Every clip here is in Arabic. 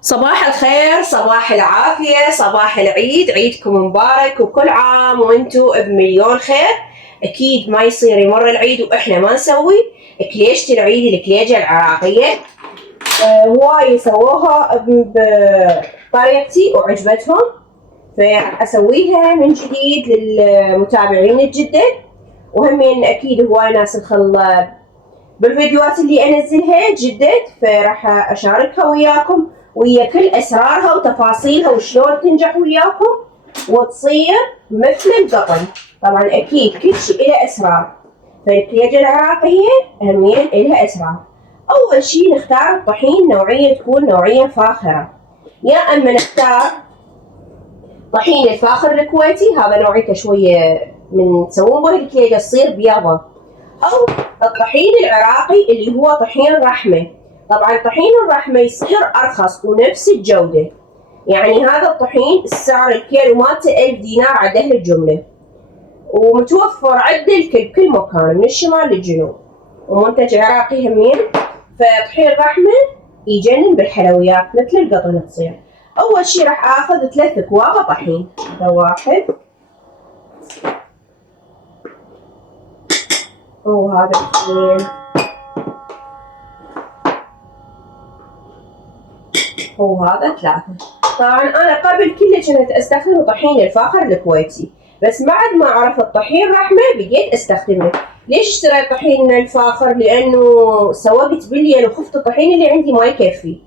صباح الخير، صباح العافية، صباح العيد، عيدكم مبارك وكل عام وانتو بمليون خير. أكيد ما يصير يمر العيد وإحنا ما نسوي كليشة العيد، الكليجة العراقية. هواي سووها بطريقتي وعجبتهم، فراح أسويها من جديد للمتابعين الجدد، وهمين أكيد هواي ناس تدخل بالفيديوهات اللي أنزلها جدد، فراح أشاركها وياكم ويا كل أسرارها وتفاصيلها وشلون تنجح وياكم وتصير مثل القطن. طبعا أكيد كل شيء له أسرار، فالكليجة العراقية همين إلها أسرار. أول شي نختار الطحين نوعية تكون نوعية فاخرة، يا أما نختار طحين الفاخر الكويتي، هذا نوعيته شوية من تسوون به الكليجة تصير بيضة، أو الطحين العراقي اللي هو طحين رحمة. طبعا طحين الرحمة يصير أرخص ونفس الجودة، يعني هذا الطحين السعر الكيلو مالته 1000 دينار على الجملة، ومتوفر عندنا بكل مكان من الشمال للجنوب، ومنتج عراقي همين. فطحين الرحمة يجنن بالحلويات مثل القطن تصير. أول شي راح آخذ 3 أكواب طحين، هذا واحد وهذا اثنين وهذا 3. طبعا أنا قبل كله كنت أستخدم طحين الفاخر الكويتي، بس بعد ما عرفت طحين رحمة بقيت أستخدمه. ليش اشتريت طحين الفاخر؟ لأنه سوقت بالليل وخفت الطحين اللي عندي ما يكفي،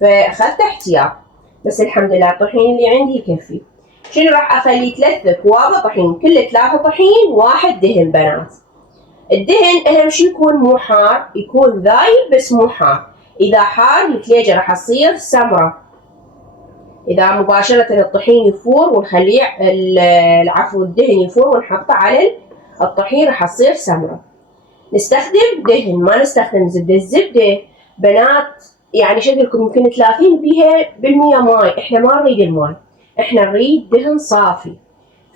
فأخذت احتياط، بس الحمد لله الطحين اللي عندي يكفي. شنو راح أخلي 3 أكواب طحين، كل 3 طحين 1 دهن بنات. الدهن أهم شي يكون مو حار، يكون ذايب بس مو حار. إذا حار الكليجة راح تصير سمرة، إذا مباشرة الطحين يفور ونخليه العفو الدهن يفور ونحطه على الطحين راح تصير سمرة. نستخدم دهن، ما نستخدم زبدة. الزبدة بنات يعني شكلكم يمكن تلاقين بيها بالمية ماي، إحنا ما نريد الماي، إحنا نريد دهن صافي،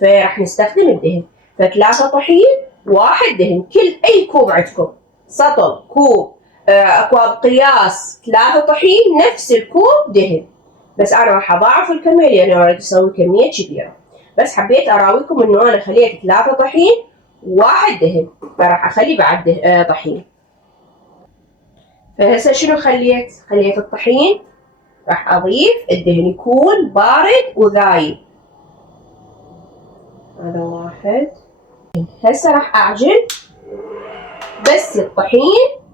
فراح نستخدم الدهن. ف3 طحين 1 دهن، كل أي كوب عندكم سطل كوب، أكواب قياس 3 طحين نفس الكوب دهن. بس أنا راح أضاعف الكمية لأن أريد أسوي كمية كبيرة، بس حبيت أراويكم إنه أنا خليت 3 طحين 1 دهن، فراح أخلي بعد طحين. فهسه شنو خليت الطحين راح أضيف الدهن يكون بارد وذايب، هذا 1. هسه راح أعجن بس الطحين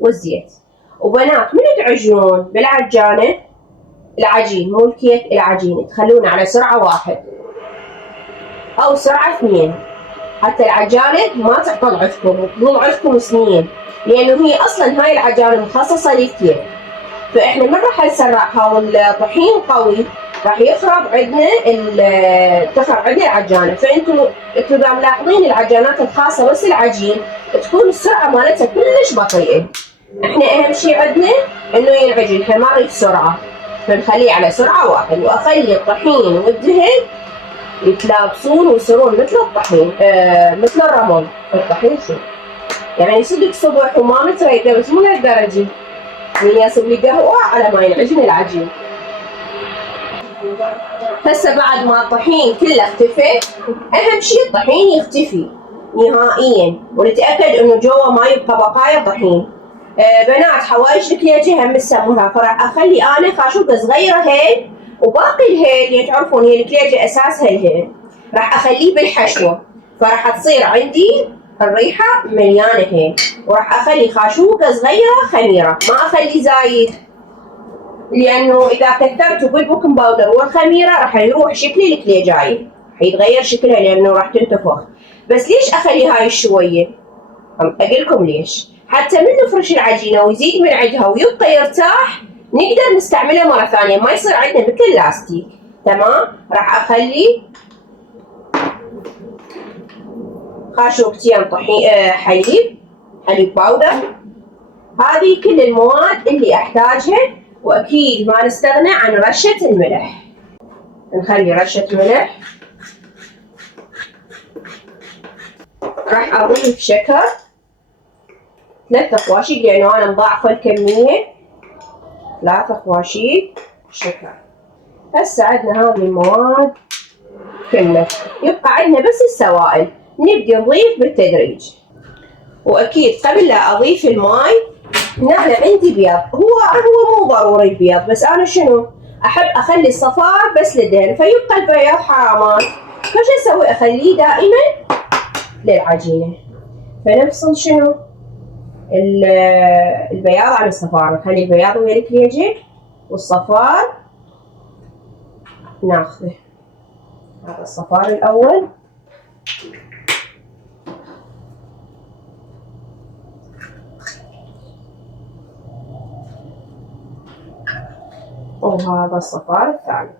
والزيت. وبنات من تعجنون بالعجانة العجين مو الكيك، العجين تخلونه على سرعة 1 أو سرعة 2، حتى العجانة ما تعطل عندكم وتظل عندكم سنين، لأنه هي أصلا هاي العجانة مخصصة للكيك. فإحنا من راح نسرع هذا الطحين قوي راح يخرب عندنا تخرب عندنا العجانة. فأنتوا إذا ملاحظين العجانات الخاصة بس العجين تكون السرعة مالتها كلش بطيئة. إحنا أهم شي عندنا إنه ينعجن، إحنا ما نريد سرعة، فنخليه على سرعة 1 وأخلي الطحين والدهن يتلابسون ويصيرون مثل الطحين، مثل الرمل. الطحين شو يعني صدق صبح وما متريقة، بس مو لهالدرجة، من يصب لي قهوة على ما ينعجن العجين. هسه بعد ما الطحين كله اختفى، أهم شي الطحين يختفي نهائيا ونتأكد إنه جوا ما يبقى بقايا طحين. بنات حوايج الكليجة هم تسموها، فراح أخلي أنا خاشوقة صغيرة هيل، وباقي الهيل يعني تعرفون هي الكليجة أساسها الهيل راح أخليه بالحشوة، فراح تصير عندي الريحة مليانة هيل. وراح أخلي خاشوقة صغيرة خميرة، ما أخلي زايد، لأنه إذا كثرته بالبوكن باودر والخميرة راح يروح شكل الكليجاية، راح يتغير شكلها لأنه راح تنتفخ. بس ليش أخلي هاي الشوية؟ أقولكم ليش. حتى من نفرش العجينة ويزيد من عندها ويبقى يرتاح نقدر نستعملها مرة ثانية، ما يصير عندنا مثل اللاستيك. تمام. راح أخلي خاشوقتين طحين حليب باودر. هذه كل المواد اللي أحتاجها، وأكيد ما نستغنى عن رشة الملح. نخلي رشة ملح. راح أضيف شكر 3 قواشق لأنه أنا مضاعفة الكمية. 3 خواشيق شكر. هسه عندنا هذه المواد كلها، يبقى عندنا بس السوائل، نبدي نضيف بالتدريج. واكيد قبل لا اضيف الماي هنا أنا عندي بيض، هو مو ضروري البيض، بس انا شنو احب اخلي الصفار بس للدهن، فيبقى البياض حرامات، فش اسوي اخليه دائما للعجينه. فنفصل شنو البياض عن الصفار، نخلي البياض ويا الكليجة والصفار ناخذه. هذا الصفار الاول، وهذا الصفار الثاني.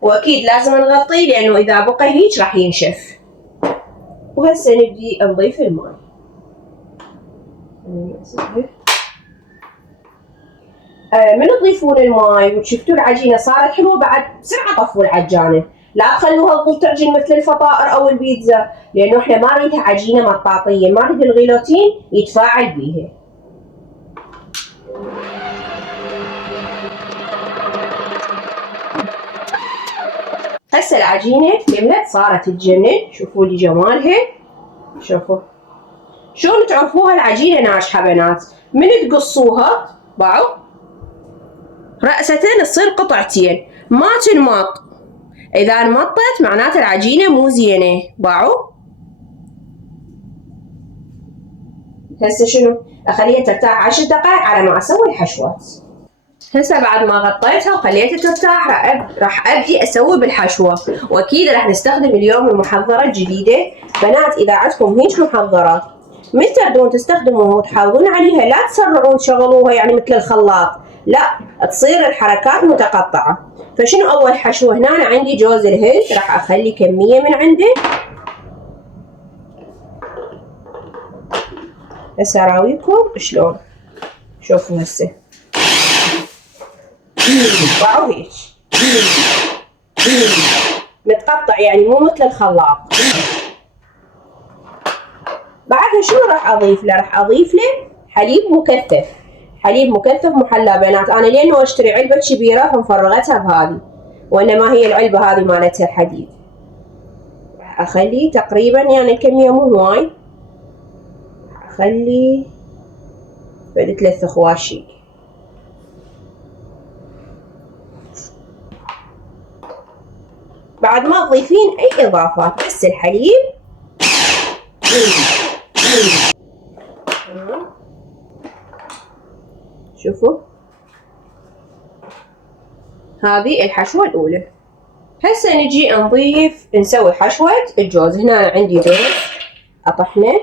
واكيد لازم نغطيه لانه اذا بقى هيك راح ينشف. وهسه نبدي نضيف الماء. من تضيفون الماء وشفتوا العجينه صارت حلوه بعد بسرعه طفوا العجانه، لا تخلوها تظل تعجن مثل الفطائر او البيتزا، لانه احنا ما نريدها عجينه مطاطيه، ما نريد الغيلوتين يتفاعل بيها. هسه العجينه كملت صارت تجنن، شوفوا لي جمالها. شوفوا شلون تعرفوها العجينه ناجحه بنات؟ من تقصوها باعوا رأسة تصير قطعتين ما تنمط، اذا انمطت معناته العجينه مو زينه. باعوا هسه شنو اخليها ترتاح 10 دقائق على ما اسوي الحشوات. هسه بعد ما غطيتها وخليتها ترتاح راح ابدي اسوي بالحشوه، واكيد راح نستخدم اليوم المحضره الجديده. بنات اذا عندكم هيك محضرات من تردون تستخدموها وتحافظون عليها، لا تسرعون تشغلوها يعني مثل الخلاط، لا تصير الحركات متقطعه. فشنو اول حشوه هنا؟ أنا عندي جوز الهند، راح اخلي كميه من عنده. هسه اراويكم شلون، شوفوا هسه باعوا هيك متقطع يعني مو مثل الخلاط. بعدها شنو راح اضيف له؟ راح اضيف له حليب مكثف، حليب مكثف محلى بنات. انا لانه اشتري علبه كبيره فمفرغتها بهذه، وانما هي العلبه هذه مالتها الحديد. راح اخلي تقريبا يعني الكميه مو هواي، اخلي بعد 3 خواشيق. بعد ما تضيفين اي اضافات، بس الحليب شوفوا هذه الحشوة الأولى. هسه نجي نسوي حشوة الجوز. هنا أنا عندي بيض أطحنه،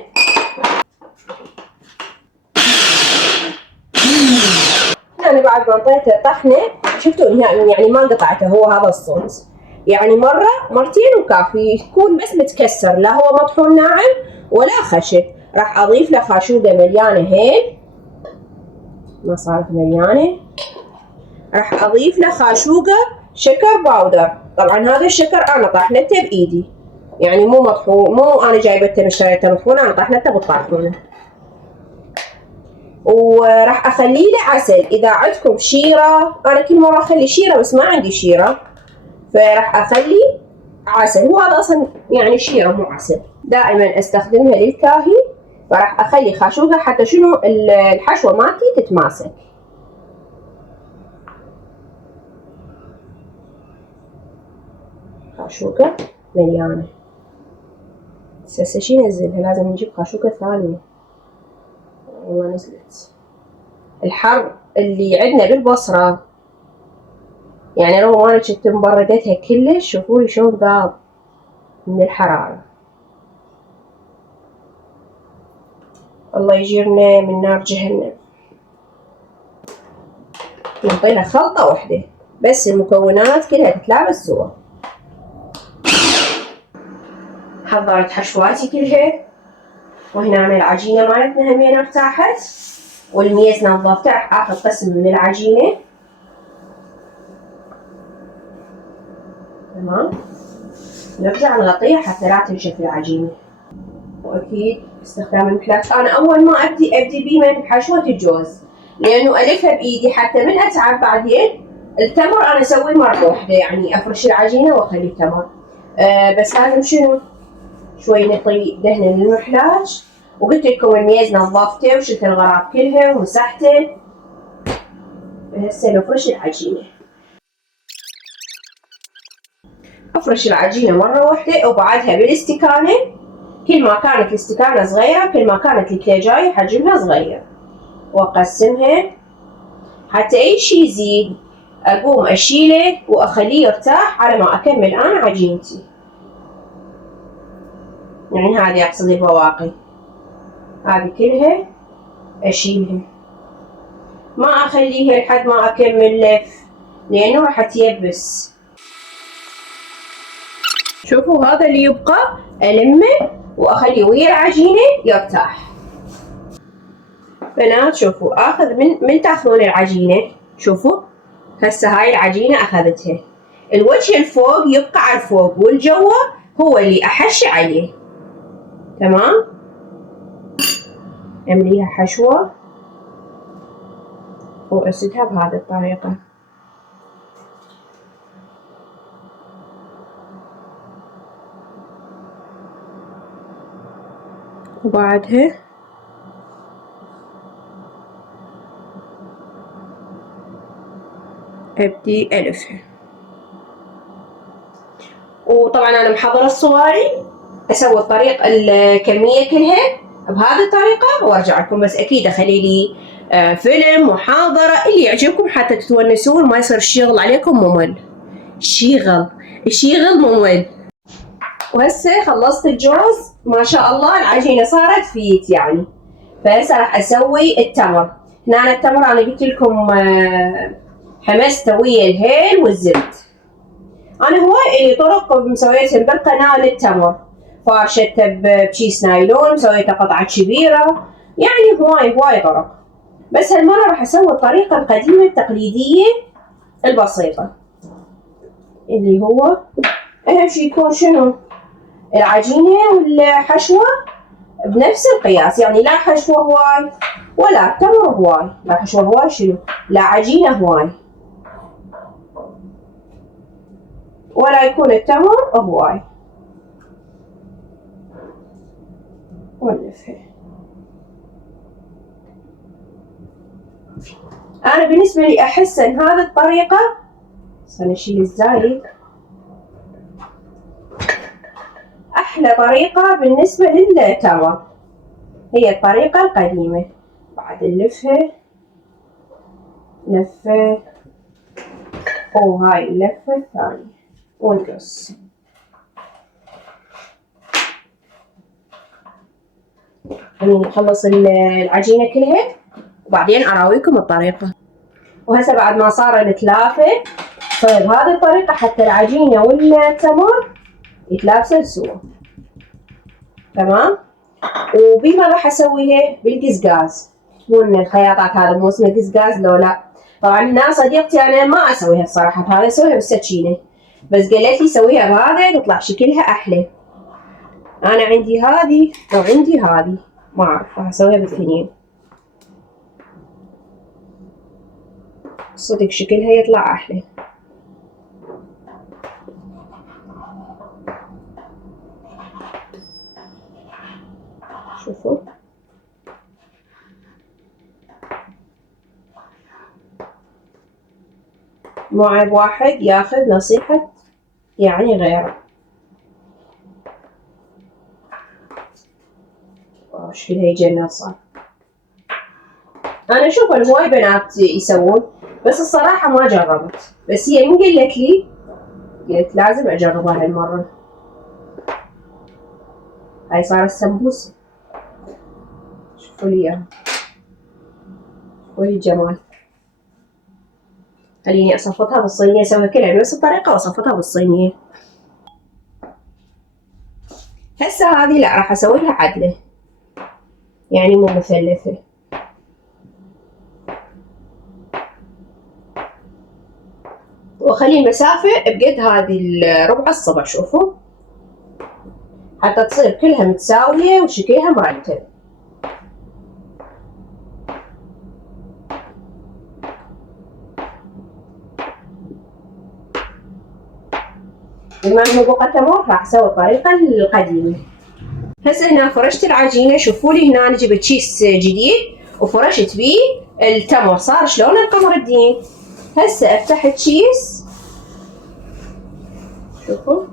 أنا بعد ما انطيته طحنه شفتوا يعني ما قطعته، هو هذا الصوت يعني مرة مرتين وكافي، يكون بس متكسر، لا هو مطحون ناعم ولا خشن. راح أضيف له خاشوقة مليانة هيل، ما صارت مليانة. راح أضيف له خاشوقة شكر باودر، طبعا هذا الشكر أنا طحنته بإيدي يعني مو مطحون، مو أنا جايبته مشتريته مطحون، أنا طحنته بالطاحونة. وراح أخلي له عسل. إذا عندكم شيرة، أنا كل مرة أخلي شيرة بس ما عندي شيرة، فراح أخلي عسل. هو هذا أصلا يعني شيرة مو عسل، دائما أستخدمها للكاهي. فراح أخلي خاشوقة حتى شنو الحشوة مالتي تتماسك. خاشوقة مليانة. هسه شي نزلها، لازم نجيب خاشوقة ثانية وما نزلت. الحر اللي عندنا بالبصرة يعني لو ما كنت مبردتها كلش، شوفولي شلون ذاب من الحرارة. الله يجيرنا من نار جهنم. نعطيها خلطة واحدة بس، المكونات كلها تتلابس سوا. حضرت حشواتي كلها، وهنا العجينة مالتنا همين ارتاحت، والميز نظفته. راح اخذ قسم من العجينة، تمام، نرجع نغطيها حتى لا تنشف العجينة. واكيد استخدام المحلات. انا اول ما ابدي بيه من حشوة الجوز، لانه الفها بايدي حتى من اتعب بعدين. التمر انا اسويه مره واحده، يعني افرش العجينه واخلي التمر. بس لازم شنو؟ شوي نطي دهنه للمحلاج. وقلت لكم الميز نظفته وشلت الغراض كلها ومسحته. هسه نفرش العجينه. افرش العجينه مره واحده وبعدها بالاستكانه. كل ما كانت الاستكانه صغيره كل ما كانت الكلاجايه حجمها صغير. واقسمها حتى اي شي يزيد اقوم اشيله واخليه يرتاح على ما اكمل انا عجينتي. يعني هذه اقصد البواقي، هذه كلها اشيلها، ما اخليها لحد ما اكمل لف لانه راح تيبس. شوفوا هذا اللي يبقى ألمه وأخليه ويا العجينة يرتاح. بنات شوفوا آخذ من تاخذون العجينة، شوفوا هسه هاي العجينة أخذتها، الوجه الفوق يبقى على الفوق والجوا هو اللي أحشي عليه. تمام؟ أمليها حشوة وأسدها بهذه الطريقة. وبعدها ابدي الفها. وطبعا انا محضره الصواري، اسوي الطريق الكميه كلها بهذه الطريقه وارجع لكم. بس اكيد اخلي لي فيلم محاضره اللي يعجبكم حتى تتونسون، ما يصير الشغل عليكم ممل. الشغل ممل. وهسه خلصت الجوز ما شاء الله، العجينه صارت فيت يعني. فهسه راح اسوي التمر. هنا التمر انا قلت لكم حمسته ويا الهيل والزبد. انا هواي الي طرق مسويتهم بالقناه للتمر، فارشته بكيس نايلون، مسويته قطعه كبيره، يعني هواي طرق. بس هالمره راح اسوي الطريقه القديمه التقليديه البسيطه، اللي هو اهم شي يكون شنو؟ العجينه والحشوه بنفس القياس، يعني لا حشوه هواي ولا تمر هواي. لا حشوه هواي شنو؟ لا عجينه هواي ولا يكون التمر هواي. ونلفها. أنا بالنسبة لي أحس إن هذه الطريقة، سنشيل الزايد، أحلى طريقة بالنسبة للتمر هي الطريقة القديمة. بعد نلفها لفة وهاي اللفة الثانية ونقص. خليني أخلص العجينة كلها وبعدين أراويكم الطريقة. وهسه بعد ما صار نتلافه صار بهذه الطريقة حتى العجينة والتمر يتلابسوا سوا. تمام؟ وبما راح اسويها بالقزقاز. تقولون الخياطات هذا مو اسمه قزقاز لو لا؟ طبعا هنا صديقتي انا ما اسويها الصراحة بهذا، اسويها بالسكينة، بس قالت لي سويها بهذا تطلع شكلها احلى. انا عندي هذه وعندي هذه، ما اعرف راح اسويها بالاثنين. صدق شكلها يطلع احلى. شوفوا مو عيب واحد ياخذ نصيحة يعني غيره. شكلها يجنن صار. انا اشوف هواي بنات يسوون، بس الصراحة ما جربت، بس هي من قالت لي قلت لازم اجربها هالمرة. هاي صارت سمبوسة، شوفوا لي اياها، شوفوا لي الجمال. خليني اصفطها بالصينية، اسويها كلها بنفس الطريقة واصفطها بالصينية. هسه هذه لا راح اسويها عدلة، يعني مو مثلثة. واخلي المسافة بقد هذه ربع الصبع، شوفوا حتى تصير كلها متساوية وشكلها مرتب. بما انه بقى تمر راح اسوي الطريقة القديمة. هسه هنا فرشت العجينة، شوفوا لي هنا جبت كيس جديد وفرشت بيه التمر، صار شلون القمر الدين. هسه افتح الكيس، شوفوا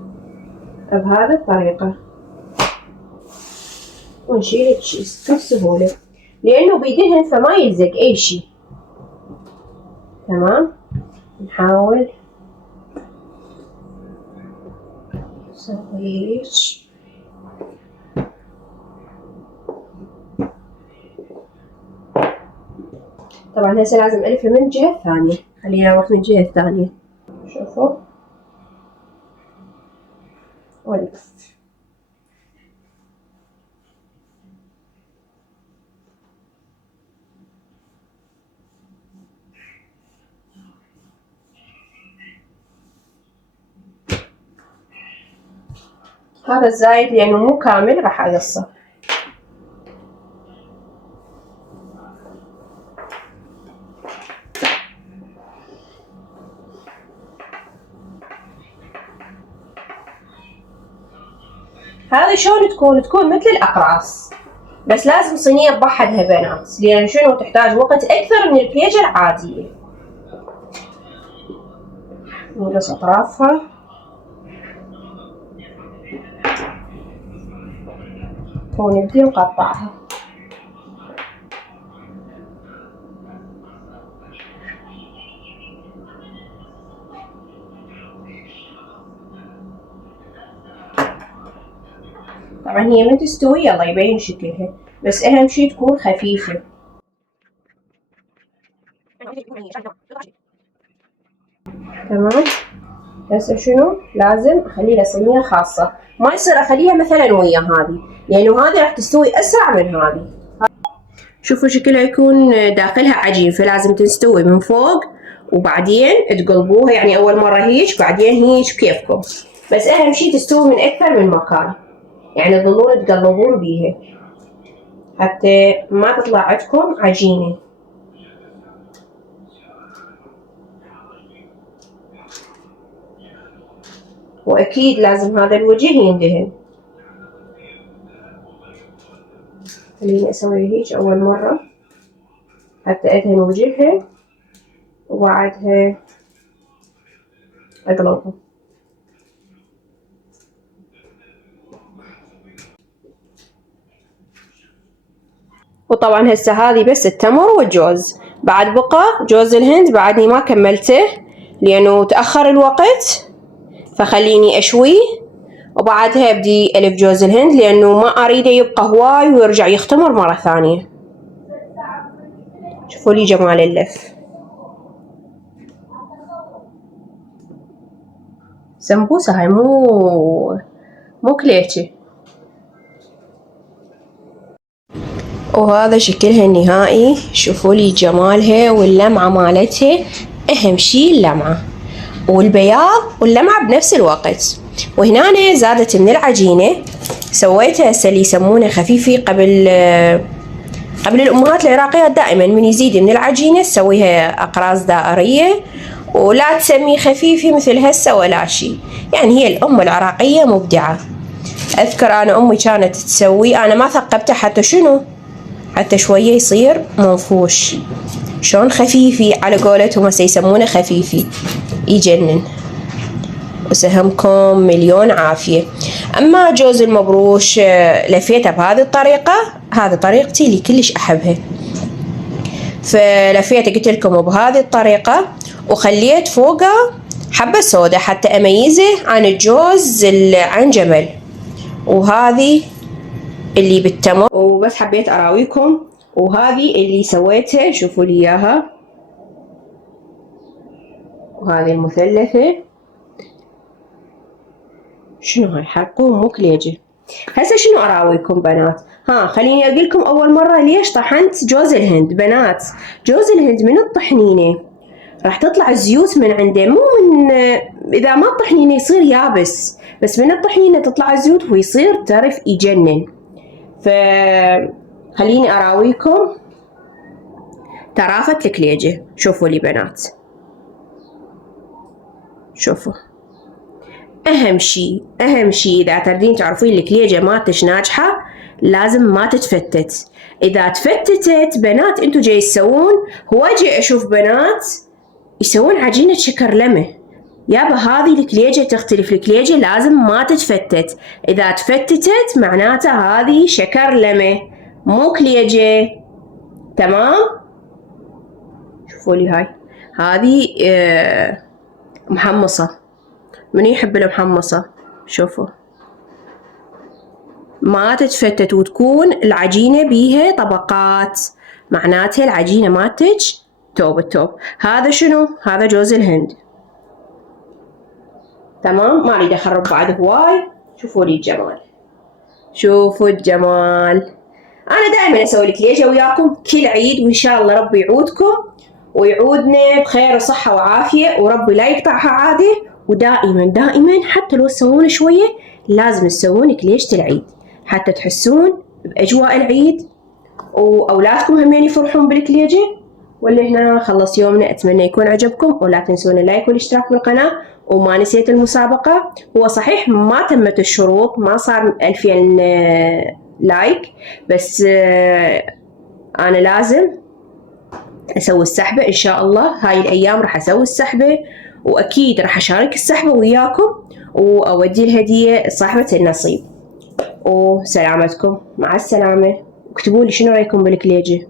بهذه الطريقة ونشيل الكيس بكل سهولة، لأنه بيدهن فما يلزق أي شي. تمام، نحاول نسوي هيج. طبعا هسه لازم ألفه من الجهة الثانية، خلينا نروح من الجهة الثانية. شوفوا والف. هذا الزايد لأنه مو كامل راح أقصه. هذه شلون تكون مثل الأقراص، بس لازم صينية تبحدها بنات، لأن شنو تحتاج وقت أكثر من البيجة العادية. نقص أطرافها ونبدي نقطعها. طبعا هي من تستوي يلا يبين شكلها، بس أهم شي تكون خفيفة. تمام، هسه شنو لازم أخلي لها صينية خاصة، ما يصير أخليها مثلا ويا هذه، لأنه هذه راح تستوي أسرع من هذه. شوفوا شكلها يكون داخلها عجين، فلازم تستوي من فوق وبعدين تقلبوها، يعني أول مرة هيج بعدين هيج بكيفكم، بس أهم شي تستوي من أكثر من مكان، يعني تظلون تقلبون بيها حتى ما تطلع عندكم عجينة. وأكيد لازم هذا الوجه يندهن. خليني أسوي هيك أول مرة حتى أدهن وجهها وبعدها أقلبها. وطبعا هسه هذه بس التمر والجوز، بعد بقى جوز الهند بعدني ما كملته لأنه تأخر الوقت، فخليني أشويه وبعدها أبدي ألف جوز الهند، لأنه ما أريده يبقى هواي ويرجع يختمر مرة ثانية. شوفوا لي جمال اللف. سمبوسة هاي مو كليتشي. وهذا شكلها النهائي، شوفوا لي جمالها واللمعة مالتها، أهم شي اللمعة والبياض واللمعة بنفس الوقت. وهنا زادت من العجينة، سويتها هسه اللي يسمونه خفيفي. قبل الأمهات العراقيات دائما من يزيد من العجينة تسويها أقراص دائرية، ولا تسمي خفيفي مثل هسه ولا شي، يعني هي الأم العراقية مبدعة. أذكر أنا أمي كانت تسوي، أنا ما ثقبته حتى شنو، حتى شوية يصير منفوش، شلون خفيفي على قولتهم هسه يسمونه خفيفي، يجنن. وسهمكم مليون عافية. أما جوز المبروش لفيته بهذه الطريقة، هذه طريقتي اللي كلش أحبها، فلفيته قلت لكم بهذه الطريقة وخليت فوقه حبة سودة حتى أميزه عن الجوز عن جمل. وهذه اللي بالتمر، وبس حبيت أراويكم. وهذه اللي سويتها شوفوا لي إياها، وهذه المثلثة. شنو هاي حلقوم مو كليجة. هسه شنو أراويكم بنات؟ خليني أقول لكم أول مرة ليش طحنت جوز الهند. بنات جوز الهند من الطحنينة راح تطلع زيوت من عنده، مو من إذا ما الطحنينة يصير يابس، بس من الطحنينة تطلع زيوت ويصير ترف يجنن. فخليني أراويكم ترافة الكليجة. شوفوا لي بنات، شوفوا أهم شي إذا تردين تعرفين الكليجة مالتش ناجحة لازم ما تتفتت. إذا تفتتت بنات أنتوا جاي تسوون، واجي أشوف بنات يسوون عجينة شكرلمة، يابا هذه الكليجة تختلف، الكليجة لازم ما تتفتت، إذا تفتتت معناته هذه شكرلمة مو كليجة. تمام؟ شوفوا لي هاي، هذه محمصة، من يحب المحمصة؟ شوفوا ما تتفتت وتكون العجينة بيها طبقات، معناتها العجينة مالتك توب التوب. هذا شنو؟ هذا جوز الهند. تمام، ما اريد اخرب بعد هواي. شوفوا لي الجمال، شوفوا الجمال. انا دائما اسوي الكليجة وياكم كل عيد، وان شاء الله ربي يعودكم ويعودنا بخير وصحة وعافية، وربي لا يقطعها عادة. ودائما دائما حتى لو تسوون شوية لازم تسوون كليجة العيد حتى تحسون بأجواء العيد وأولادكم همين يفرحون بالكليجة. واللي هنا خلص يومنا، أتمنى يكون عجبكم، ولا تنسون اللايك والاشتراك بالقناة، وما نسيت المسابقة. هو صحيح ما تمت الشروط، ما صار 2000 لايك، بس أنا لازم أسوي السحبة إن شاء الله. هاي الأيام راح أسوي السحبة، وأكيد راح أشارك السحبة وياكم وأودي الهدية صاحبة النصيب. وسلامتكم، مع السلامة. واكتبوا لي شنو رأيكم بالكليجة.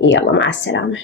يلا مع السلامة.